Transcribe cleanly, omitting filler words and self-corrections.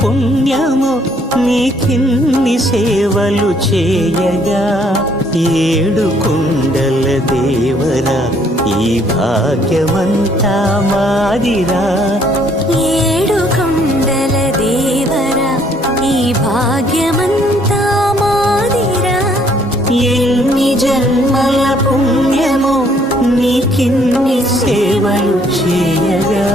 పుణ్యము నీకిన్ని సేవలు చేయగా ఏడు కొండల దేవరా ఈ భాగ్యమంతా మాదిరా ఏడు కొండల దేవరా ఈ భాగ్యమంతా మాదిరా ఎన్ని జన్మల పుణ్యము నీకిన్ని సేవలు చేయగా